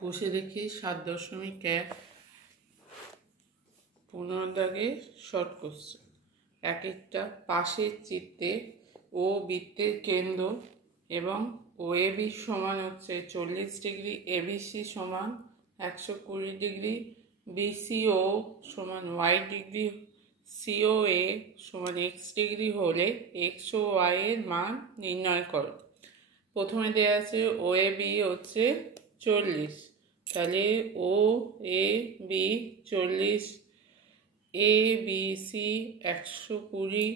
কষে দেখি 7.1 15 দাগে শর্ট কোশ্চেন। এক একটা পাশের চিত্রে ও বৃত্তের কেন্দ্র এবং OAB সমান হচ্ছে 40 ডিগ্রি, ABC সমান 120 ডিগ্রি, BCO সমান y ডিগ্রি, COA সমান x ডিগ্রি হলে x ও y এর মান নির্ণয় করো। প্রথমে দেওয়া আছে OAB হচ্ছে 40, তাহলে OAB 40, ABC 120,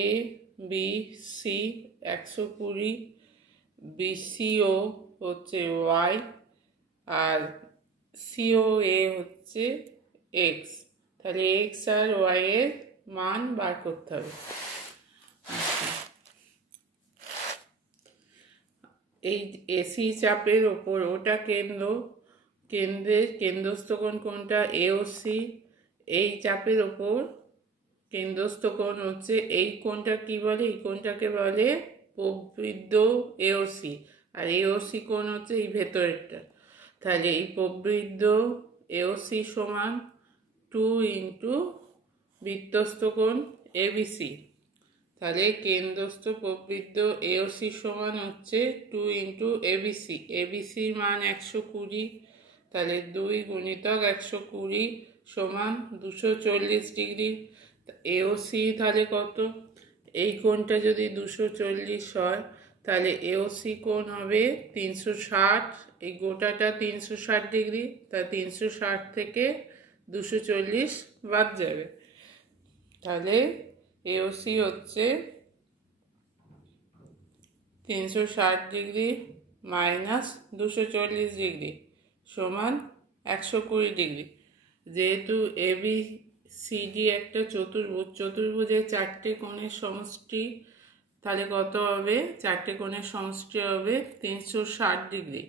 ABC 120, BCO হচ্ছে y আর COA হচ্ছে x। তাহলে x আর y এর মান বার করতে হবে। এই এসি চাপের ওপর ওটা কেন্দ্রের কেন্দ্রস্থ কোণ কোনটা? AOC। এই চাপের ওপর কেন্দ্রস্থ কোণ হচ্ছে এই কোণটা কি বলে? এই কোণটাকে বলে প্রবৃদ্ধ AOC, আর AOC কোণ হচ্ছে এই ভেতরেরটা। তাহলে এই প্রবৃদ্ধ AOC সমান 2 ইন্টু বৃত্তস্থ কোণ ABC। তাহলে কেন্দ্রস্থ প্রবৃদ্ধ AOC সমান হচ্ছে 2 ইন্টু ABC। ABCর মান 120, তাহলে 2 গুণিতক 120 সমান 240 ডিগ্রি। AOC তাহলে কত? এই কোণটা যদি 240 হয় তাহলে AOC কোণ হবে 360, এই গোটাটা 360 ডিগ্রি, তা 360 থেকে 240 বাদ যাবে। তাহলে AOC হচ্ছে 360 ডিগ্রি মাইনাস 240 ডিগ্রি সমান 120 ডিগ্রি। যেহেতু ABCD একটা চতুর্ভুজের চারটে কোণের সমষ্টি, তাহলে কত হবে? চারটে কোণের সমষ্টি হবে 360 ডিগ্রি।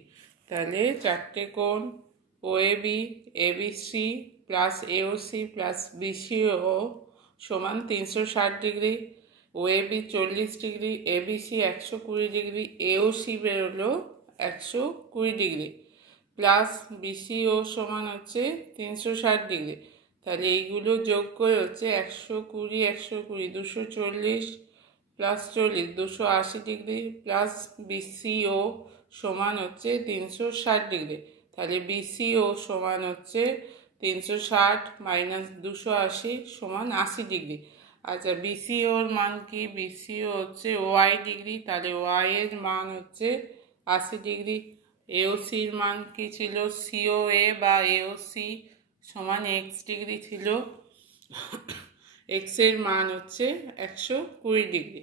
তাহলে চারটে কোণ OAB, ABC plus AOC plus BCO সমান 360 degree. OAB 40 degree, ABC 120 degree, AOC বেরোলো 120 ডিগ্রি প্লাস BCO সমান হচ্ছে 360 ডিগ্রি। তাহলে এইগুলো যোগ করে হচ্ছে 120 120 240 প্লাস 40 280 ডিগ্রি প্লাস BCO সমান হচ্ছে 360 ডিগ্রি। তাহলে BCO সমান হচ্ছে 360 মাইনাস 280 সমান 80 ডিগ্রি। আচ্ছা, BCOর মান কি? BCO হচ্ছে y ডিগ্রি, তাহলে y এর মান হচ্ছে 80 ডিগ্রি। AOCর মান কি ছিল? COA বা AOC সমান x ডিগ্রি ছিল, x এর মান হচ্ছে 120 ডিগ্রি।